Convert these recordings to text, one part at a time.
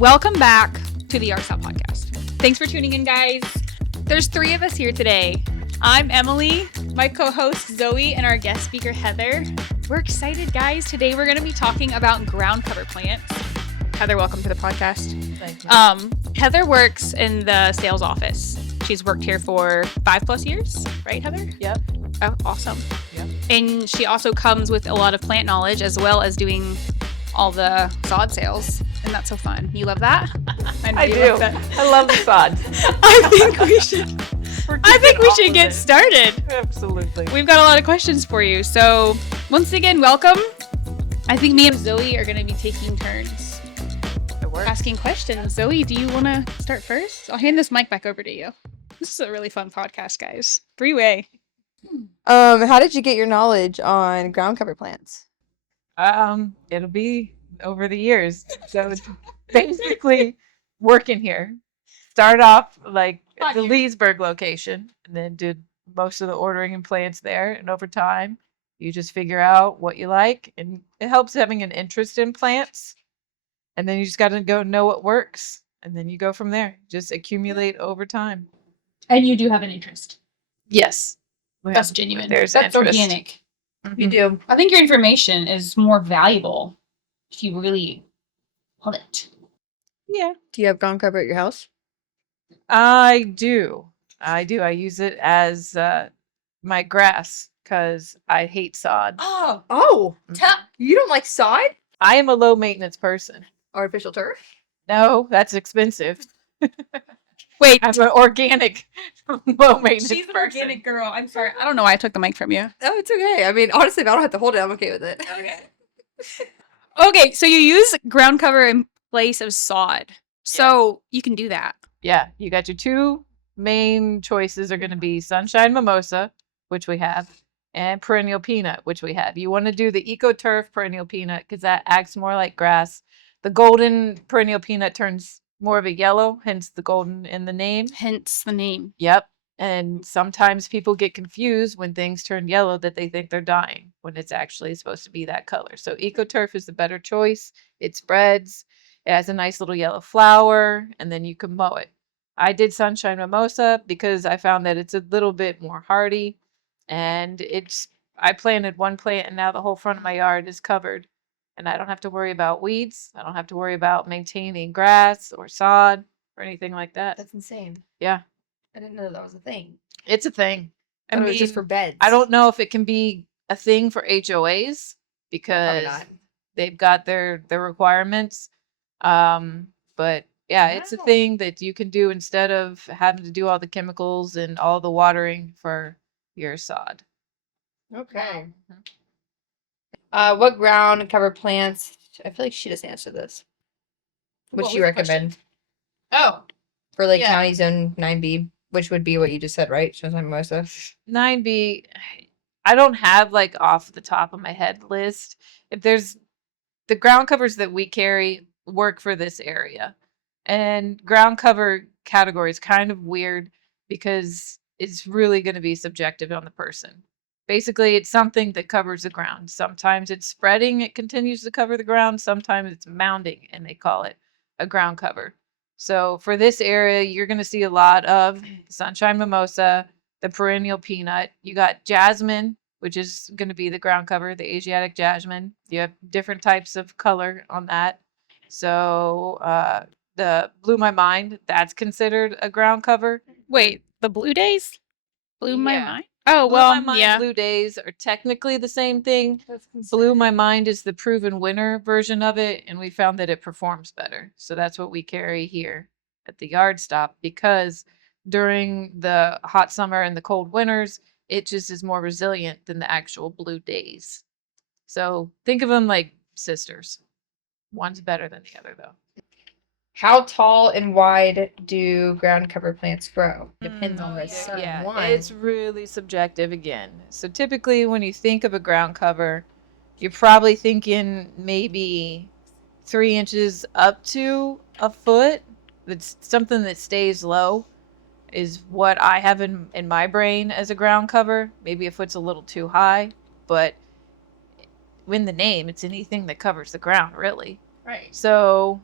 Welcome back to the Art Style Podcast. Thanks for tuning in, guys. There's 3 of us here today. I'm Emily, my co-host Zoe, and our guest speaker Heather. We're excited, guys. Today we're going to be talking about ground cover plants. Heather, welcome to the podcast. Thank you. Heather works in the sales office. She's worked here for 5+ years, right, Heather? Yep. Oh, awesome. Yep. And she also comes with a lot of plant knowledge as well as doing all the sod sales. And that's so fun. You love that? I do. I love the sod. I think we should get started. Absolutely. We've got a lot of questions for you. So once again, welcome. I think me and Zoe are going to be taking turns asking questions. Zoe, do you want to start first? I'll hand this mic back over to you. This is a really fun podcast, guys. 3-way. How did you get your knowledge on ground cover plants? It'll be over the years. So it's basically working here. Start off like at the Leesburg location and then did most of the ordering and plants there. And over time, you just figure out what you like. And it helps having an interest in plants. And then you just got to go know what works. And then you go from there. Just accumulate over time. And you do have an interest. Yes. That's genuine. There's That's interest. organic. You do. I think your information is more valuable if you really love it. Yeah. Do you have ground cover at your house? I do. I use it as my grass because I hate sod. Oh, you don't like sod? I am a low maintenance person. Artificial turf? No, that's expensive. Wait, I'm an organic, low maintenance she's an person. organic girl. I'm sorry. I don't know why I took the mic from you. Oh, it's okay. I mean, honestly, if I don't have to hold it, I'm okay with it. Okay. Okay, so you use ground cover in place of sod. So you can do that. Yeah, you got your 2 main choices are going to be sunshine mimosa, which we have, and perennial peanut, which we have. You want to do the EcoTurf perennial peanut because that acts more like grass. The golden perennial peanut turns more of a yellow, hence the golden in the name. Hence the name. Yep. And sometimes people get confused when things turn yellow that they think they're dying when it's actually supposed to be that color. So EcoTurf is the better choice. It spreads. It has a nice little yellow flower, and then you can mow it. I did sunshine mimosa because I found that it's a little bit more hardy, and I planted 1 plant, and now the whole front of my yard is covered, and I don't have to worry about weeds. I don't have to worry about maintaining grass or sod or anything like that. That's insane. Yeah. I didn't know that was a thing. It's a thing. I mean, it was just for beds. I don't know if it can be a thing for HOAs because they've got their requirements. But yeah, it's a thing that you can do instead of having to do all the chemicals and all the watering for your sod. Okay. What ground cover plants? I feel like she just answered this. Would What you was the recommend Oh, for Lake Yeah. County Zone 9B, which would be what you just said, right? Sunshine mimosa. 9B, I don't have like off the top of my head list. If there's the ground covers that we carry work for this area. And ground cover category is kind of weird because it's really going to be subjective on the person. Basically, it's something that covers the ground. Sometimes it's spreading, it continues to cover the ground. Sometimes it's mounding, and they call it a ground cover. So for this area, you're going to see a lot of sunshine mimosa, the perennial peanut. You got jasmine, which is going to be the ground cover, the Asiatic jasmine. You have different types of color on that. So the Blew My Mind, that's considered a ground cover. wait, the Blue Days? Blew my Yeah. mind? Oh, Blew well, My Mind, yeah. Blue Days are technically the same thing. Blew My Mind is the proven winner version of it, and we found that it performs better. So that's what we carry here at the yard stop because during the hot summer and the cold winters, it just is more resilient than the actual Blue Days. So think of them like sisters. One's better than the other, though. How tall and wide do ground cover plants grow? Depends on the certain Yeah, one. it's really subjective again. So typically when you think of a ground cover, you're probably thinking maybe 3 inches up to a foot. That's something that stays low is what I have in my brain as a ground cover. Maybe a foot's a little too high, but in the name, it's anything that covers the ground, really. Right. So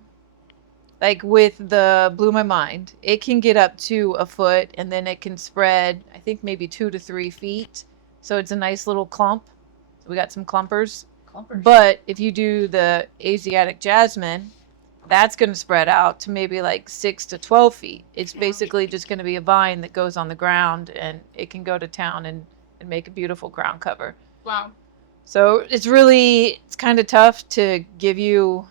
like with the Blew My Mind, it can get up to a foot and then it can spread, I think maybe 2 to 3 feet. So it's a nice little clump. So we got some clumpers. But if you do the Asiatic jasmine, that's going to spread out to maybe like 6 to 12 feet. It's basically just going to be a vine that goes on the ground, and it can go to town and make a beautiful ground cover. Wow. So it's kind of tough to give you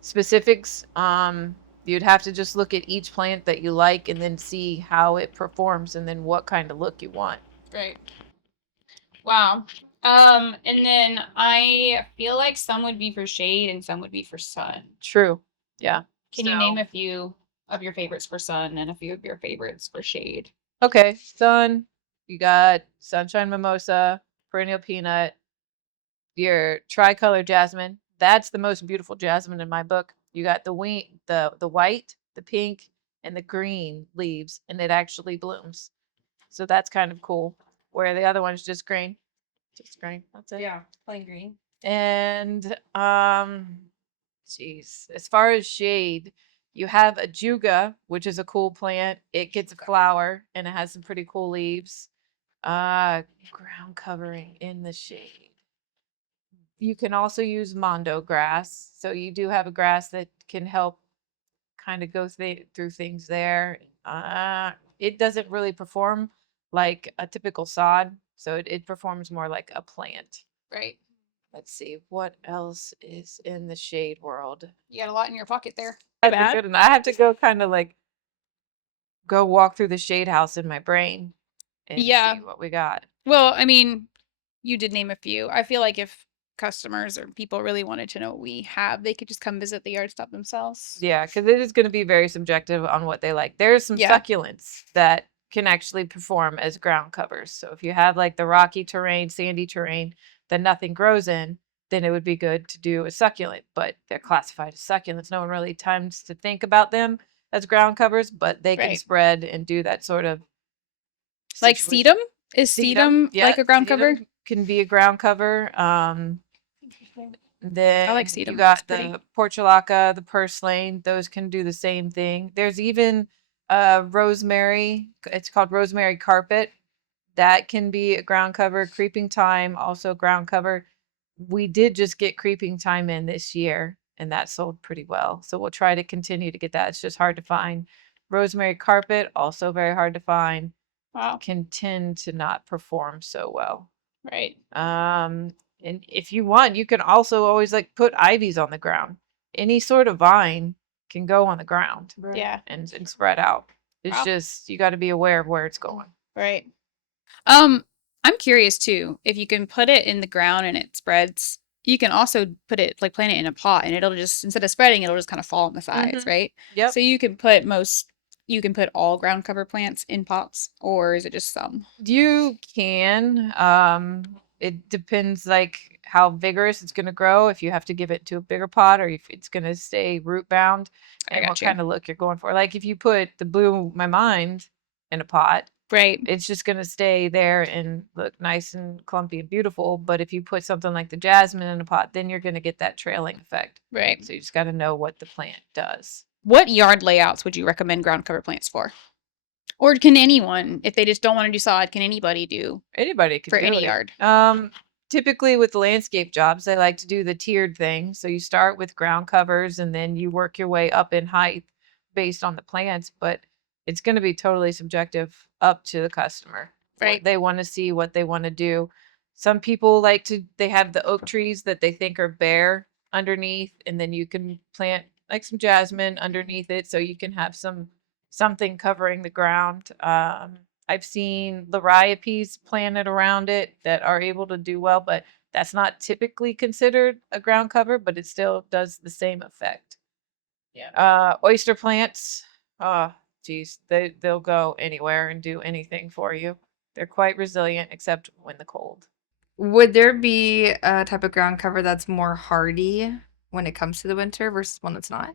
specifics. You'd have to just look at each plant that you like and then see how it performs and then what kind of look you want. Right. Wow. And then I feel like some would be for shade and some would be for sun. True. Yeah. Can you name a few of your favorites for sun and a few of your favorites for shade? Okay, sun. You got sunshine mimosa, perennial peanut, your tricolor jasmine. That's the most beautiful jasmine in my book. You got the white, the pink, and the green leaves, and it actually blooms. So that's kind of cool. Where the other one's just green. Just green. That's it. Yeah, plain green. And geez, as far as shade, you have a juga, which is a cool plant. It gets a flower and it has some pretty cool leaves. Ground covering in the shade. You can also use mondo grass. So you do have a grass that can help kind of go through things there. It doesn't really perform like a typical sod. So it performs more like a plant. Right. Let's see, what else is in the shade world? You got a lot in your pocket there. I have to go kind of like go walk through the shade house in my brain and see what we got. Well, I mean, you did name a few. I feel like if customers or people really wanted to know what we have, they could just come visit the yard stop themselves. Yeah, because it is going to be very subjective on what they like. There's some succulents that can actually perform as ground covers. So if you have like the rocky terrain, sandy terrain that nothing grows in, then it would be good to do a succulent. But they're classified as succulents. No one really times to think about them as ground covers, but they can spread and do that sort of like situation. sedum. Is sedum like a ground cover? Can be a ground cover. Then I like sedum. You got the portulaca, the purslane. Those can do the same thing. There's even rosemary. It's called rosemary carpet. That can be a ground cover. Creeping thyme, also ground cover. We did just get creeping thyme in this year, and that sold pretty well. So we'll try to continue to get that. It's just hard to find. Rosemary carpet, also very hard to find. Wow. Can tend to not perform so well. Right. And if you want, you can also always like put ivies on the ground. Any sort of vine can go on the ground. Right. Yeah. And spread out. It's just you got to be aware of where it's going. Right. I'm curious too. If you can put it in the ground and it spreads, you can also put it like plant it in a pot and it'll just instead of spreading, it'll just kind of fall on the sides, right? Yep. So you can put all ground cover plants in pots, or is it just some? You can. It depends like how vigorous it's going to grow. If you have to give it to a bigger pot, or if it's going to stay root bound, and what kind of look you're going for. Like if you put the Blew My Mind in a pot, right, it's just going to stay there and look nice and clumpy and beautiful. But if you put something like the jasmine in a pot, then you're going to get that trailing effect. Right. So you just got to know what the plant does. What yard layouts would you recommend ground cover plants for? Or can anyone, if they just don't want to do sod, can anybody do? Anybody can for do any it. yard. Typically with landscape jobs, they like to do the tiered thing. So you start with ground covers and then you work your way up in height based on the plants, but it's going to be totally subjective up to the customer. Right. What they want to see, what they want to do. Some people they have the oak trees that they think are bare underneath, and then you can plant like some jasmine underneath it so you can have something covering the ground. I've seen liriopes planted around it that are able to do well, but that's not typically considered a ground cover, but it still does the same effect. Yeah. Oyster plants, geez, they'll go anywhere and do anything for you. They're quite resilient, except when the cold. Would there be a type of ground cover that's more hardy when it comes to the winter versus one that's not?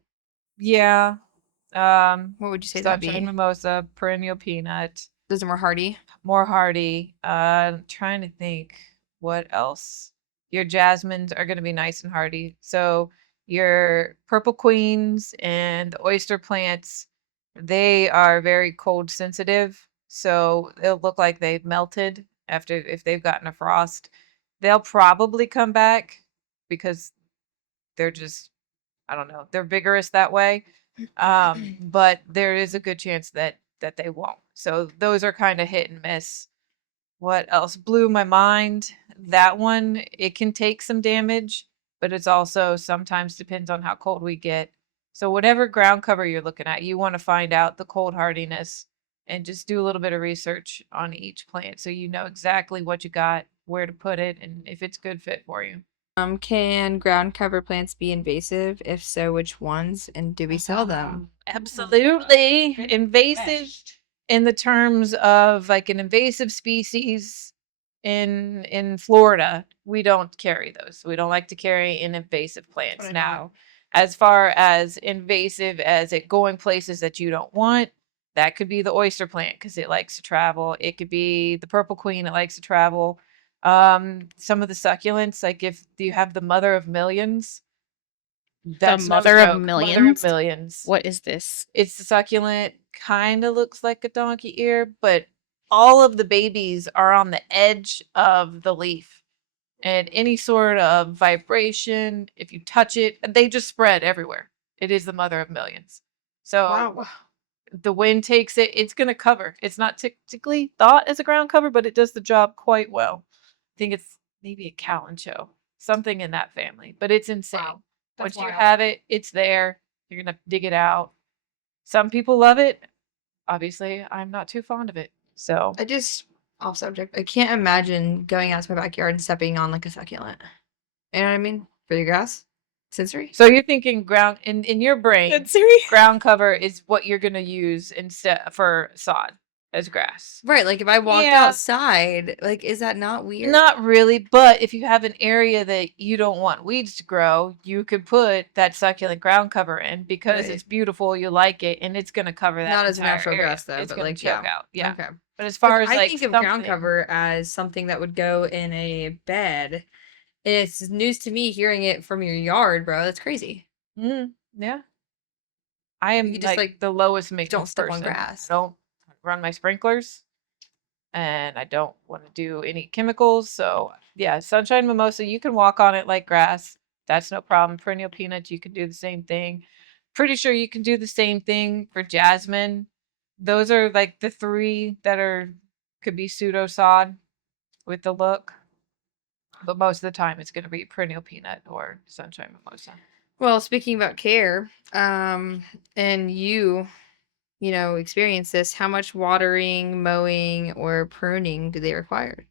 Yeah. What would you say that'd be? Sunshine mimosa, perennial peanut. Those are more hardy? More hardy. Trying to think what else. Your jasmines are going to be nice and hardy. So Your purple queens and the oyster plants, they are very cold sensitive, so they'll look like they've melted after if they've gotten a frost. They'll probably come back because they're just, I don't know, they're vigorous that way. But there is a good chance that they won't. So those are kind of hit and miss. What else blew my mind? That one, it can take some damage, but it's also sometimes depends on how cold we get. So whatever ground cover you're looking at, you want to find out the cold hardiness and just do a little bit of research on each plant so you know exactly what you got, where to put it, and if it's good fit for you. Can ground cover plants be invasive? If so, which ones? And do we sell them? Absolutely. Invasive in the terms of like an invasive species in Florida, we don't carry those. We don't like to carry invasive plants. what I Now, thought. as far as invasive as it going places that you don't want, that could be the oyster plant because it likes to travel. It could be the purple queen, it likes to travel. Some of the succulents, like if you have the mother of millions, that's no mother of joke. Mother of millions? millions. What is this? It's the succulent, kind of looks like a donkey ear, but all of the babies are on the edge of the leaf. And any sort of vibration, if you touch it, they just spread everywhere. It is the mother of millions. So Wow. the wind takes it, it's going to cover. It's not typically thought as a ground cover, but it does the job quite well. I think it's maybe a calancho, something in that family, but it's insane. Wow. Once That's you wild. have it, it's there. You're going to dig it out. Some people love it. Obviously, I'm not too fond of it. So I just off subject. I can't imagine going out to my backyard and stepping on like a succulent. You know what I mean? For the grass, sensory. so you're thinking ground in your brain, Sensory? ground cover is what you're going to use instead for sod as grass. Right. Like if I walked Yeah. outside, like is that not weird? Not really, but if you have an area that you don't want weeds to grow, you could put that succulent ground cover in because Right. it's beautiful, you like it, and it's going to cover that Not as a entire natural area. grass though, It's but going like to choke yeah. out. Yeah. Okay. But as far as I like think of ground something, cover as something that would go in a bed. And it's news to me hearing it from your yard, bro. That's crazy. yeah. I am could just, like the lowest maintenance don't step on person. grass. I don't run my sprinklers and I don't want to do any chemicals. So yeah, sunshine mimosa, you can walk on it like grass. That's no problem. Perennial peanuts, you can do the same thing. Pretty sure you can do the same thing for jasmine. Those are like the three that are could be pseudo sod with the look. But most of the time it's gonna be perennial peanut or sunshine mimosa. Well, speaking about care, and you know, experience this, how much watering, mowing, or pruning do they require?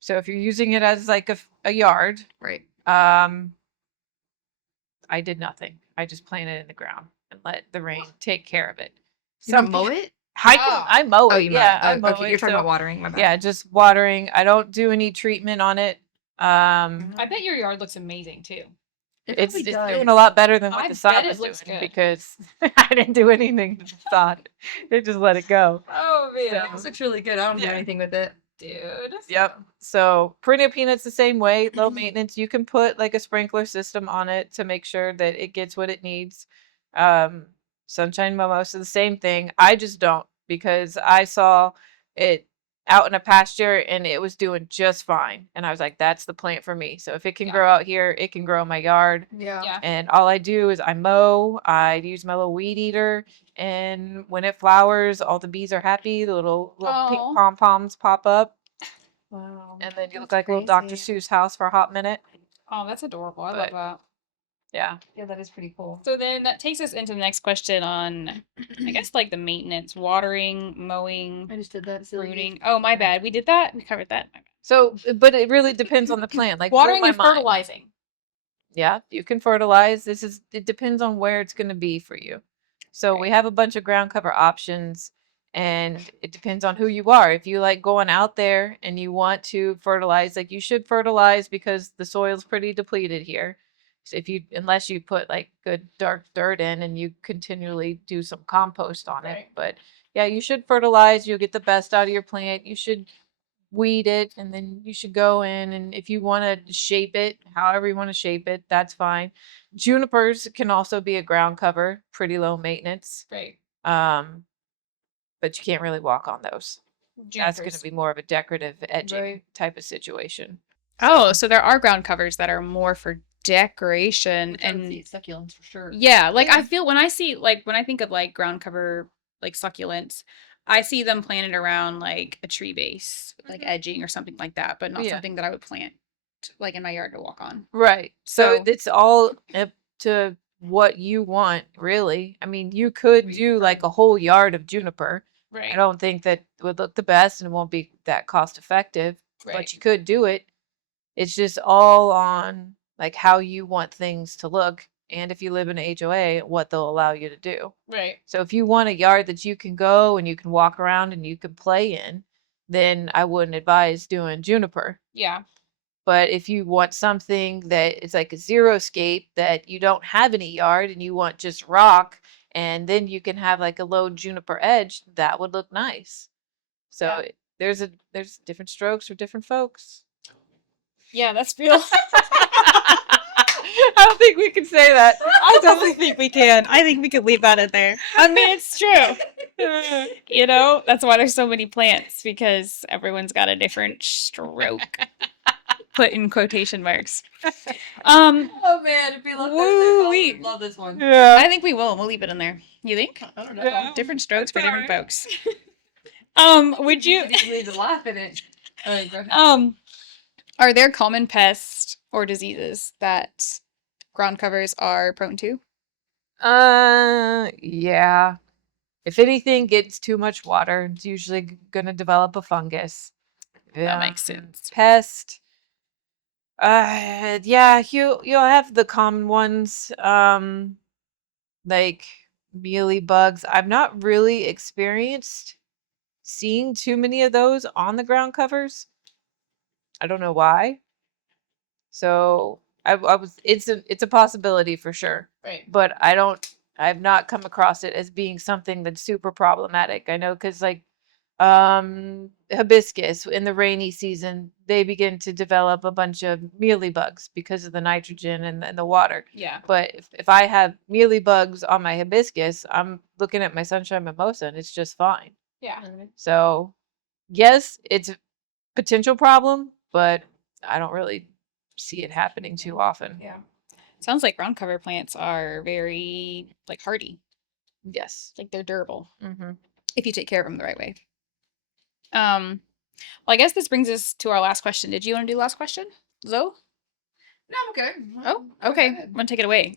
So if you're using it as like a yard, Right. I did nothing. I just planted it in the ground and let the rain take care of it. You don't mow it? I mow Oh, it. you mow Yeah, it. I mow Okay, it. you're talking so, about watering, my bad. yeah, just watering. I don't do any treatment on it. I bet your yard looks amazing too. It's probably doing does. a lot better than what I the sod bet it was looks doing good. because I didn't do anything to the sod. It just let it go. Oh man. This looks really good. I don't do Yeah. anything with it. Dude. Yep. So perennial peanuts the same way, low maintenance. You can put like a sprinkler system on it to make sure that it gets what it needs. Sunshine mimosa, the same thing. I just don't because I saw it out in a pasture and it was doing just fine. And I was like, that's the plant for me. So if it can grow out here, it can grow in my yard. Yeah. And all I do is I mow, I use my little weed eater, and when it flowers, all the bees are happy. The little pink Aw. pom poms pop up, Wow. and then you look That's like little Dr. crazy. Seuss house for a hot minute. Oh, that's adorable. I But- love that. Yeah. Yeah, that is pretty cool. So then that takes us into the next question on, I guess, like the maintenance, watering, mowing, I just did that. silly pruning. Oh, my bad. We did that. We covered that. My bad. So, but it really depends on the plant. Like blew Watering my and mind. fertilizing. Yeah, you can fertilize. It depends on where it's going to be for you. So we Right. have a bunch of ground cover options and it depends on who you are. If you like going out there and you want to fertilize, like you should fertilize because the soil's pretty depleted here. So unless you put like good dark dirt in and you continually do some compost on it. Right. But yeah, you should fertilize. You'll get the best out of your plant. You should weed it, and then you should go in, and if you want to shape it however you want to shape it, that's fine. Junipers can also be a ground cover, pretty low maintenance. Right. But you can't really walk on those. That's going to be more of a decorative edging type of situation. Oh, so there are ground covers that are more for decoration. Which I would and see succulents for sure. yeah, like Yeah. I feel when I think of like ground cover like succulents, I see them planted around like a tree base, like edging or something like that, but not Yeah. something that I would plant like in my yard to walk on. Right. So So- it's all up to what you want, really. I mean, you could do like a whole yard of juniper. I don't think that would look the best and it won't be that cost effective, but you could do it. It's just all on like how you want things to look, and if you live in an HOA, what they'll allow you to do. Right. So if you want a yard that you can go and you can walk around and you can play in, then I wouldn't advise doing juniper. Yeah. But if you want something that is like a xeriscape that you don't have any yard and you want just rock, and then you can have like a low juniper edge, that would look nice. So there's different strokes for different folks. Yeah, that's real. I don't think we can say that. I totally think we can. I think we could leave that in there. I mean, it's true. You know, that's why there's so many plants, because everyone's got a different stroke. Put in quotation marks. Oh man, if we left that there, Woo-wee. love this one. Yeah. I think we will. We'll leave it in there. You think? I don't know. Yeah. Different strokes for That's different alright. folks. Would you need to laugh in it? All right, go ahead. are there common pests or diseases that ground covers are prone to? Yeah. If anything gets too much water, it's usually gonna develop a fungus. That makes sense. Pest. Yeah, you'll have the common ones, like mealy bugs. I've not really experienced seeing too many of those on the ground covers. I don't know why. So I was it's a possibility for sure. Right. But I've not come across it as being something that's super problematic. I know because like hibiscus in the rainy season, they begin to develop a bunch of mealy bugs because of the nitrogen and the water. Yeah. But if I have mealy bugs on my hibiscus, I'm looking at my sunshine mimosa and it's just fine. Yeah. So yes, it's a potential problem, but I don't really see it happening too often. Yeah. Sounds like ground cover plants are very like hardy. Yes. Like they're durable Mm-hmm. if you take care of them the right way. Well, I guess this brings us to our last question. Did you want to do the last question, Zoe? No, I'm okay. Oh, Go okay. ahead. I'm gonna take it away.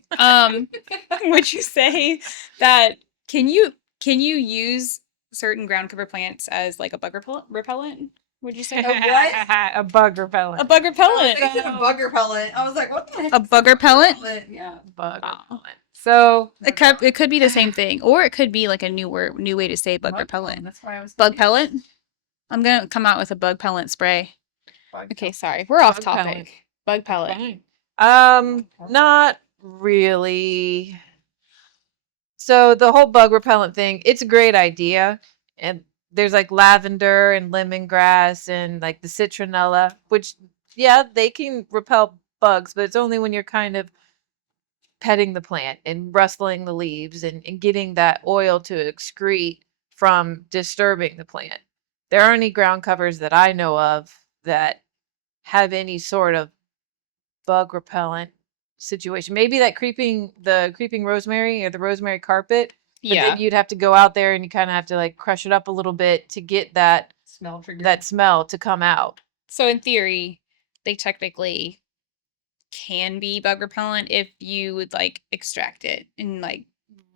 Would you say that can you use certain ground cover plants as like a bug repellent? Would you say A bug repellent. a bug I repellent? was thinking a bug repellent. I was like, what the heck? A bug repellent? Yeah. Bug Oh. repellent. So It could be the same thing, or it could be like a new way to say bug repellent. That's why I was Bug confused. pellet. I'm gonna come out with a bug pellet spray. Bug Okay, sorry, we're off Bug topic. pellet. Bug pellet. not really. So the whole bug repellent thing, it's a great idea. And there's like lavender and lemongrass and like the citronella, which yeah, they can repel bugs, but it's only when you're kind of petting the plant and rustling the leaves and getting that oil to excrete from disturbing the plant. There aren't any ground covers that I know of that have any sort of bug repellent situation. Maybe the creeping rosemary or the rosemary carpet. But Yeah. then you'd have to go out there and you kind of have to like crush it up a little bit to get that Smell trigger. smell to come out. So in theory, they technically can be bug repellent if you would like extract it and like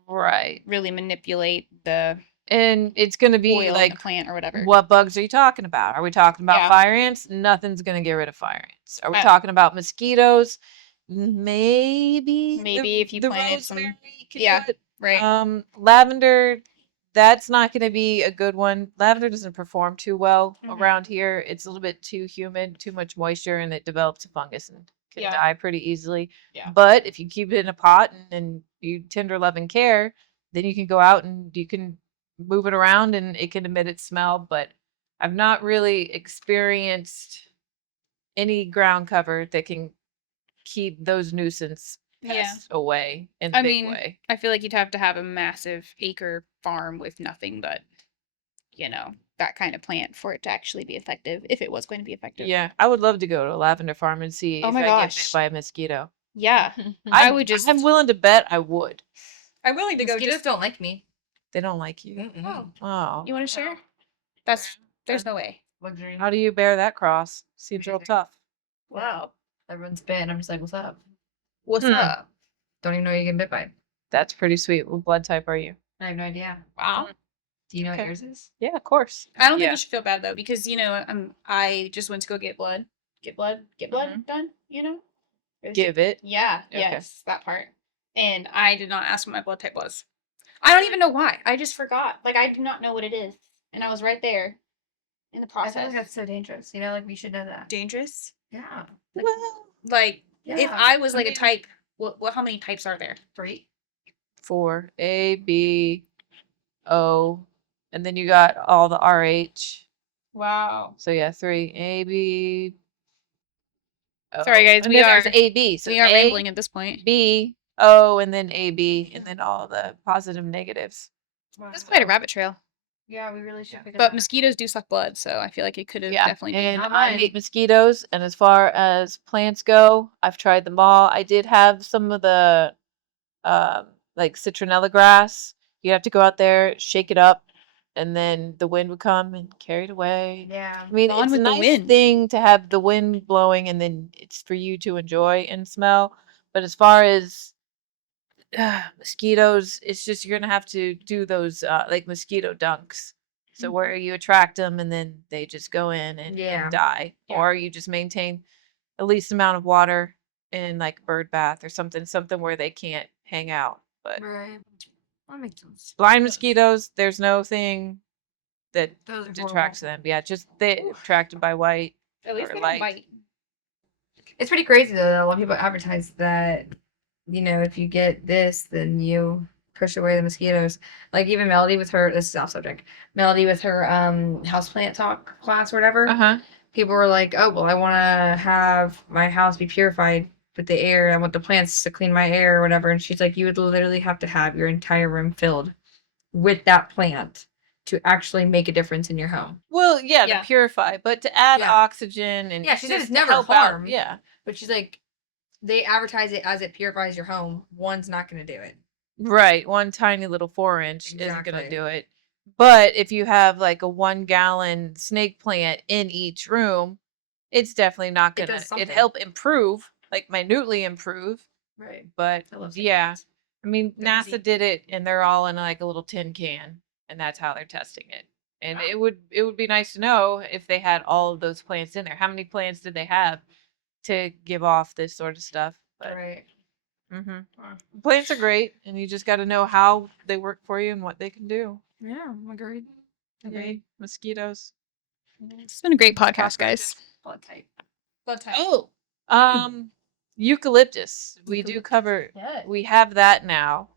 Right. really manipulate the And it's going to be oil in like, the plant or whatever. what bugs are you talking about? Are we talking about Yeah. fire ants? Nothing's going to get rid of fire ants. Are we Uh, talking about mosquitoes? Maybe. Maybe if you planted some- rosemary can do yeah. it. Right. Lavender, that's not going to be a good one. Lavender doesn't perform too well Mhm. around here. It's a little bit too humid, too much moisture, and it develops a fungus and can Yeah. die pretty easily. Yeah. But if you keep it in a pot and you tender love and care, then you can go out and you can move it around and it can emit its smell. But I've not really experienced any ground cover that can keep those nuisance pests away in a big way. I feel like you'd have to have a massive acre farm with nothing but, that kind of plant for it to actually be effective, if it was going to be effective. Yeah, I would love to go to a lavender farm and see if my I get bit gosh. by a mosquito. Yeah. I'm willing to bet I would. I'm willing to go. Mosquitoes don't like me. They don't like you. Mm-mm. Oh. You want to share? There's no way. Luxury. How do you bear that cross? Seems real tough. Wow. Everyone's bit, and I'm just like, what's up? What's up? Don't even know you're getting bit by. That's pretty sweet. What blood type are you? I have no idea. Wow. Do you know what yours is? Yeah, of course. I don't think you should feel bad though, because I just went to go get blood. Get blood done. Give it. Yeah. Okay. Yes, that part. And I did not ask what my blood type was. I don't even know why. I just forgot. Like, I do not know what it is, and I was right there in the I process. feel like that's so dangerous. Like we should know that. Dangerous. Yeah. Like Yeah. if I was like a type, what? How many types are there? 3. 4. A, B, O, and then you got all the RH. Wow. So yeah, 3. A, B. O. Sorry, guys, And we then are- there's A, B. So We are A, rambling at this point. B, O, and then A, B, and then all the positive negatives. That's quite a rabbit trail. Yeah, we really should. But mosquitoes do suck blood, so I feel like it could have definitely been. And Not I mine. hate mosquitoes. And as far as plants go, I've tried them all. I did have some of the like citronella grass. You have to go out there, shake it up, and then the wind would come and carry it away. Yeah. I mean, Gone it's with a the nice wind. thing to have the wind blowing, and then it's for you to enjoy and smell. But as far as mosquitoes, it's just you're gonna have to do those like mosquito dunks. So where you attract them and then they just go in and die, or you just maintain the least amount of water in like a bird bath or something where they can't hang out. But Right. That makes sense. blind mosquitoes, there's no thing that Those are detracts them. Yeah, just they attracted by white. At least or they don't light. bite. It's pretty crazy though that a lot of people advertise that, if you get this, then you push away the mosquitoes. Like even Melody with her, this is off subject. Melody with her houseplant talk class or whatever. People were like, oh well, I want to have my house be purified with the air. I want the plants to clean my air or whatever. And she's like, you would literally have to have your entire room filled with that plant to actually make a difference in your home. Well, yeah, Yeah. to purify, but to add Yeah. oxygen and Yeah, she said just it's to never help out, harm. Yeah. But she's like, they advertise it as it purifies your home. One's not going to do it. Right, one tiny little 4-inch isn't gonna Exactly. do it. But if you have like a 1-gallon snake plant in each room, it's definitely not It gonna. does something. help improve, like minutely improve. Right. But I love yeah, snake I mean They're easy. NASA did it, and they're all in like a little tin can, and that's how they're testing it. And Wow. it would be nice to know if they had all of those plants in there. How many plants did they have to give off this sort of stuff? But Right. Wow. Plants are great, and you just got to know how they work for you and what they can do. Yeah, agreed. Yay, mosquitoes. It's been a great podcast, guys. Blood type. Blood type. Oh, eucalyptus. We do cover. Yes. We have that now.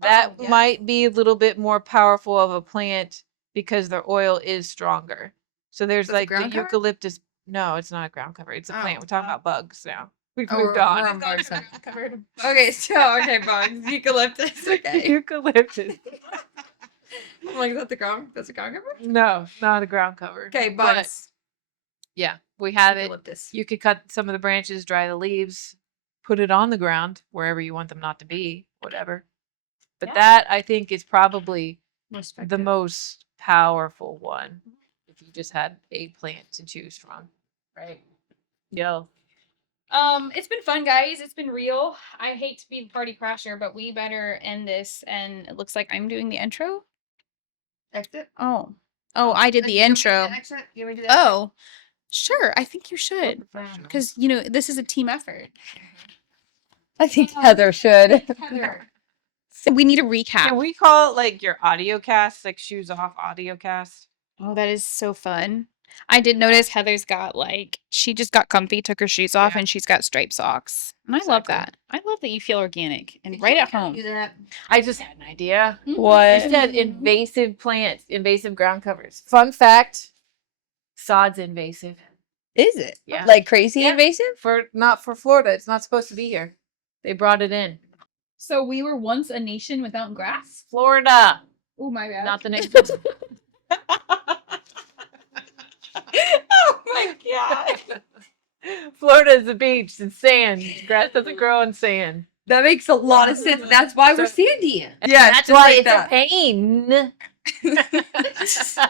That yes. might be a little bit more powerful of a plant because their oil is stronger. So there's That's a like the ground cover? eucalyptus. No, it's not a ground cover. It's a plant. We're talking about bugs now. We've Oh, moved we're on. on bugs now. Covered. Okay, bugs. Eucalyptus. Okay. Eucalyptus. I'm like, is that the ground? That's a ground cover? No, not a ground cover. Okay, But, bugs. yeah, we have it. Eucalyptus. You could cut some of the branches, dry the leaves, put it on the ground wherever you want them not to be, whatever. But Yeah. that I think is probably the Respective. most powerful one if you just had a plant to choose from. Right. Yeah. It's been fun, guys. It's been real. I hate to be the party crasher, but we better end this. And it looks like I'm doing the intro. Exit. Oh, I did the You want me to do intro. the exit? You want me to do the exit? Oh, sure. I think you should, because this is a team effort. I think Heather should. Heather. So we need a recap. Can we call it like your audio cast, like shoes off audio cast? Oh, that is so fun. I did notice Heather's got she just got comfy, took her shoes off, Yeah. and she's got striped socks. And I love Exactly. that. I love that you feel organic and right at home. Do that. I just had an idea. What? It said invasive plants, invasive ground covers. Fun fact, Sod's invasive. Is it? Yeah. Like crazy Yeah. invasive? Not for Florida. It's not supposed to be here. They brought it in. So we were once a nation without grass? Florida. Oh my god. Not the name. Oh my god. Florida is a beach and sand. Grass doesn't grow in sand. That makes a lot of sense. That's why we're sandy. Yeah, that's that's why like it's that. a pain.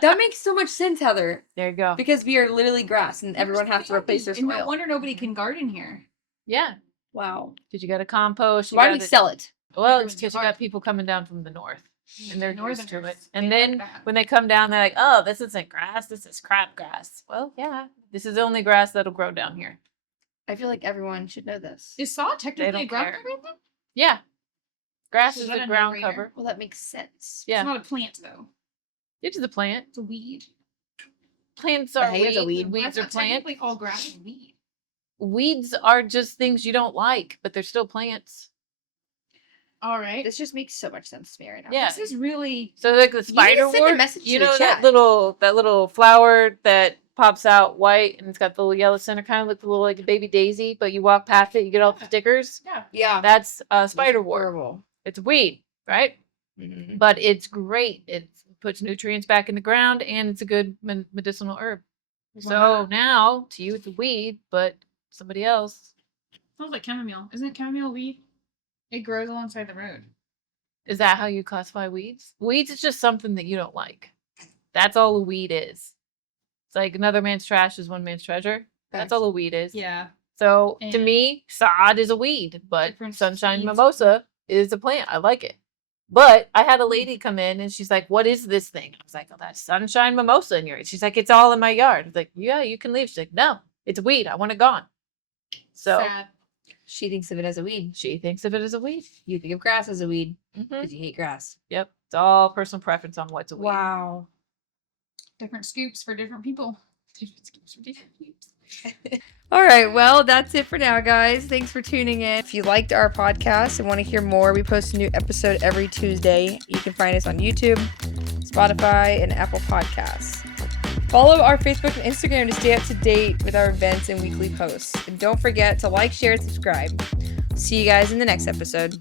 That makes so much sense, Heather. There you go. Because we are literally grass and everyone has to replace their And no soil. wonder nobody can garden here. Yeah. Wow. Did you got to compost? You Why do we gotta- sell it? Well, Everyone's it's because you hard. got people coming down from the north. And they're used to it. Northerners, And they like then that. when they come down, they're like, oh, this isn't grass. This is crap grass. Well, yeah. This is the only grass that'll grow down here. I feel like everyone should know this. Is saw They technically don't a ground care. cover then? Yeah. Grass Is is that a a ground no-brainer? cover. Well, that makes sense. Yeah. It's not a plant though. It is a plant. It's a weed. Plants The are hay is a weeds. weed. Weeds That's are not plants. technically all grass is weed. Weeds are just things you don't like, but they're still plants. All right. This just makes so much sense to me right now. Yeah. This is really So like the need to spider send a wort, message you to the know chat. that little flower that pops out white and it's got the little yellow center, kind of like a little like a baby daisy, but you walk past it, you get all the stickers. yeah. Yeah. That's a spider wort. Horrible. It's a weed, right? Mm-hmm. But it's great. It puts nutrients back in the ground and it's a good medicinal herb. So Wow. now to you it's a weed, but somebody else. Smells like chamomile. Isn't chamomile weed? It grows alongside the road. Is that how you classify weeds? Weeds is just something that you don't like. That's all a weed is. It's like another man's trash is one man's treasure. That's all a weed is. Yeah. So to And- me, sod is a weed, but Different sunshine seeds. mimosa is a plant. I like it. But I had a lady come in and she's like, "What is this thing?" I was like, "Oh, that's sunshine mimosa in your." She's like, "It's all in my yard." I was like, "Yeah, you can leave." She's like, "No, it's a weed. I want it gone." So Sad. She thinks of it as a weed. she thinks of it as a weed. You think of grass as a weed Mhm. because you hate grass. Yep, it's all personal preference on what's a weed. Wow. Different scoops for different people. Different scoops for different people. All right. Well, that's it for now, guys. Thanks for tuning in. If you liked our podcast and want to hear more, we post a new episode every Tuesday. You can find us on YouTube, Spotify, and Apple Podcasts. Follow our Facebook and Instagram to stay up to date with our events and weekly posts. And don't forget to like, share, and subscribe. See you guys in the next episode.